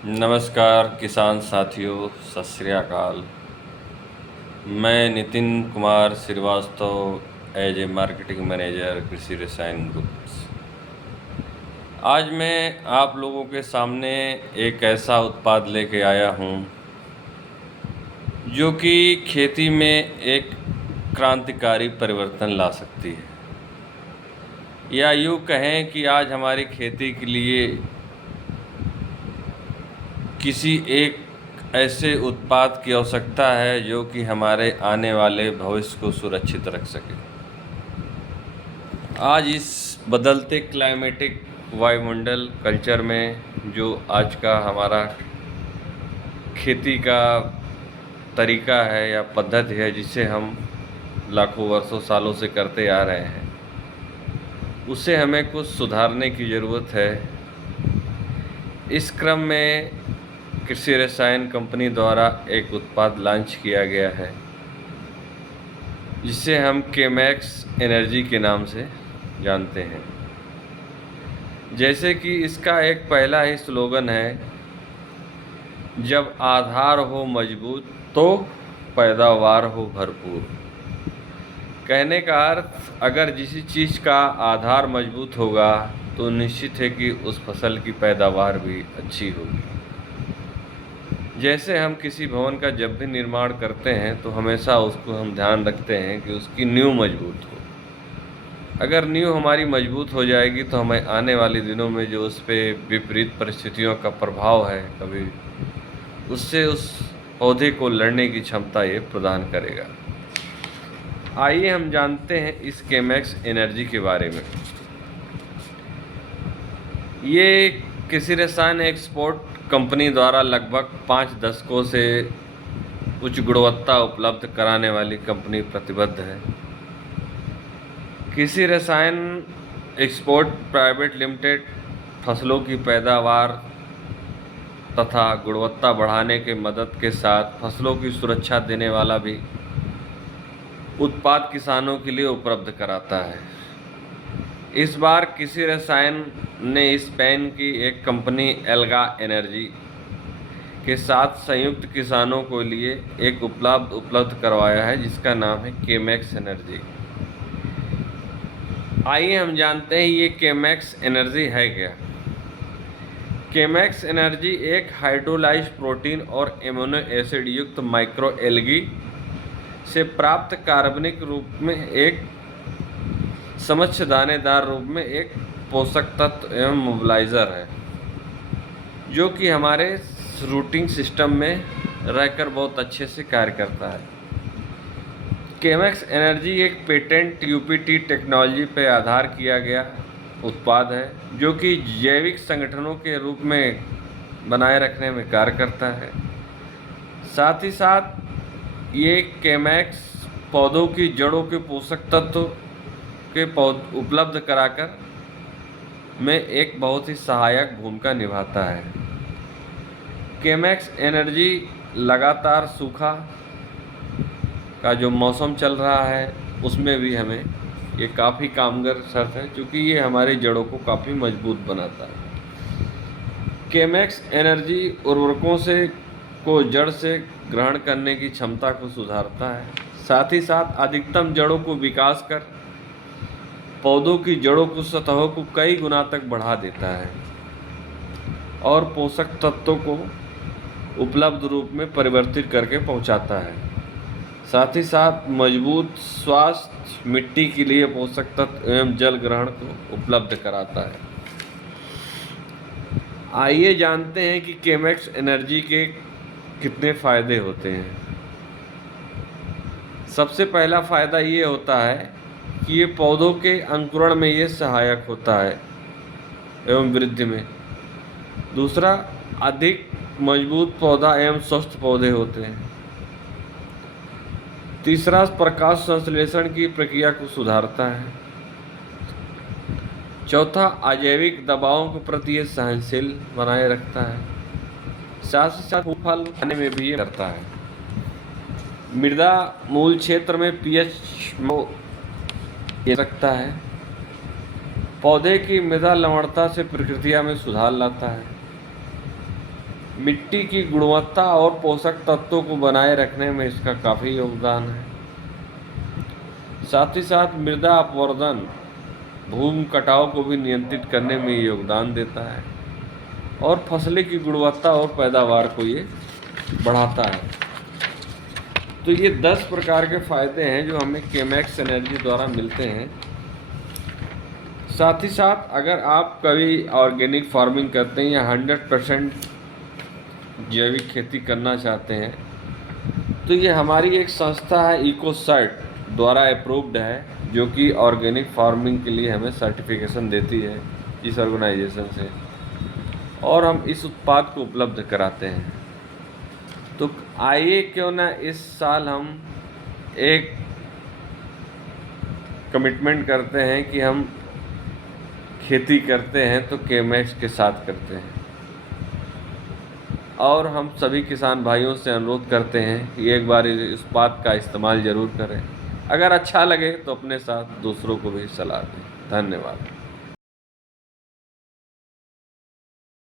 नमस्कार किसान साथियों, सत श्री अकाल। मैं Nitin Kumar Srivastava as a marketing manager Krishi Rasayan groups. आज मैं आप लोगों के सामने एक ऐसा उत्पाद लेके आया हूँ जो कि खेती में एक क्रांतिकारी परिवर्तन ला सकती है, या यूँ कहें कि आज हमारी खेती के लिए किसी एक ऐसे उत्पाद की आवश्यकता है जो कि हमारे आने वाले भविष्य को सुरक्षित रख सके। आज इस बदलते क्लाइमेटिक वायुमंडल कल्चर में जो आज का हमारा खेती का तरीका है या पद्धति है, जिसे हम लाखों वर्षों सालों से करते आ रहे हैं, उसे हमें कुछ सुधारने की ज़रूरत है। इस क्रम में कृषि रसायन कंपनी द्वारा एक उत्पाद लॉन्च किया गया है जिसे हम केमैक्स एनर्जी के नाम से जानते हैं। जैसे कि इसका एक पहला ही स्लोगन है, जब आधार हो मजबूत तो पैदावार हो भरपूर। कहने का अर्थ, अगर किसी चीज़ का आधार मजबूत होगा तो निश्चित है कि उस फसल की पैदावार भी अच्छी होगी। जैसे हम किसी भवन का जब भी निर्माण करते हैं तो हमेशा उसको हम ध्यान रखते हैं कि उसकी नींव मजबूत हो। अगर नींव हमारी मजबूत हो जाएगी तो हमें आने वाले दिनों में जो उस पर विपरीत परिस्थितियों का प्रभाव है, कभी उससे उस पौधे को लड़ने की क्षमता ये प्रदान करेगा। आइए हम जानते हैं इस केमैक्स एनर्जी के बारे में। ये कृषि रसायन एक्सपोर्ट कंपनी द्वारा लगभग 5 दशकों से उच्च गुणवत्ता उपलब्ध कराने वाली कंपनी प्रतिबद्ध है। कृषि रसायन एक्सपोर्ट प्राइवेट लिमिटेड फसलों की पैदावार तथा गुणवत्ता बढ़ाने के मदद के साथ फसलों की सुरक्षा देने वाला भी उत्पाद किसानों के लिए उपलब्ध कराता है। इस बार कृषि रसायन ने स्पेन की एक कंपनी एल्गा एनर्जी के साथ संयुक्त किसानों के लिए एक उपलब्ध करवाया है जिसका नाम है केमैक्स एनर्जी। आइए हम जानते हैं ये केमैक्स एनर्जी है क्या। केमैक्स एनर्जी एक हाइड्रोलाइज प्रोटीन और एमिनो एसिड युक्त माइक्रो एल्गी से प्राप्त कार्बनिक रूप में एक समक्ष दानेदार रूप में एक पोषक तत्व एवं मोबिलाइज़र है, जो कि हमारे रूटिंग सिस्टम में रहकर बहुत अच्छे से कार्य करता है। केमैक्स एनर्जी एक पेटेंट यूपीटी टेक्नोलॉजी पर आधार किया गया उत्पाद है, जो कि जैविक संगठनों के रूप में बनाए रखने में कार्य करता है। साथ ही साथ ये केमैक्स पौधों की जड़ों के पोषक तत्व के उपलब्ध कराकर में एक बहुत ही सहायक भूमिका निभाता है। केमैक्स एनर्जी लगातार सूखा का जो मौसम चल रहा है उसमें भी हमें ये काफ़ी कामगार शर्त है, क्योंकि ये हमारी जड़ों को काफ़ी मजबूत बनाता है। केमैक्स एनर्जी उर्वरकों से को जड़ से ग्रहण करने की क्षमता को सुधारता है। साथ ही साथ अधिकतम जड़ों को विकास कर पौधों की जड़ों की सतहों को कई गुना तक बढ़ा देता है और पोषक तत्वों को उपलब्ध रूप में परिवर्तित करके पहुंचाता है। साथ ही साथ मजबूत स्वास्थ्य मिट्टी के लिए पोषक तत्व एवं जल ग्रहण को उपलब्ध कराता है। आइए जानते हैं कि केमैक्स एनर्जी के कितने फ़ायदे होते हैं। सबसे पहला फ़ायदा ये होता है कि ये पौधों के अंकुरण में ये सहायक होता है एवं वृद्धि में। दूसरा, अधिक मजबूत पौधा एवं स्वस्थ पौधे होते हैं। तीसरा, प्रकाश संश्लेषण की प्रक्रिया को सुधारता है। चौथा, अजैविक दबावों के प्रति ये सहनशील बनाए रखता है। साथ ही साथ फल खाने में भी ये करता है। मृदा मूल क्षेत्र में पीएच ये रखता है। पौधे की मृदा लवणता से प्रक्रिया में सुधार लाता है। मिट्टी की गुणवत्ता और पोषक तत्वों को बनाए रखने में इसका काफ़ी योगदान है। साथ ही साथ मृदा अपवर्तन, भूमि कटाव को भी नियंत्रित करने में योगदान देता है और फसलें की गुणवत्ता और पैदावार को ये बढ़ाता है। तो ये 10 प्रकार के फ़ायदे हैं जो हमें केमैक्स एनर्जी द्वारा मिलते हैं। साथ ही साथ अगर आप कभी ऑर्गेनिक फार्मिंग करते हैं या 100% जैविक खेती करना चाहते हैं तो ये हमारी एक संस्था है इकोसर्ट द्वारा अप्रूव्ड है, जो कि ऑर्गेनिक फार्मिंग के लिए हमें सर्टिफिकेशन देती है इस ऑर्गेनाइजेशन से, और हम इस उत्पाद को उपलब्ध कराते हैं। तो आइए क्यों ना इस साल हम एक कमिटमेंट करते हैं कि हम खेती करते हैं तो केमैक्स के साथ करते हैं, और हम सभी किसान भाइयों से अनुरोध करते हैं कि एक बार इस बात का इस्तेमाल ज़रूर करें। अगर अच्छा लगे तो अपने साथ दूसरों को भी सलाह दें। धन्यवाद।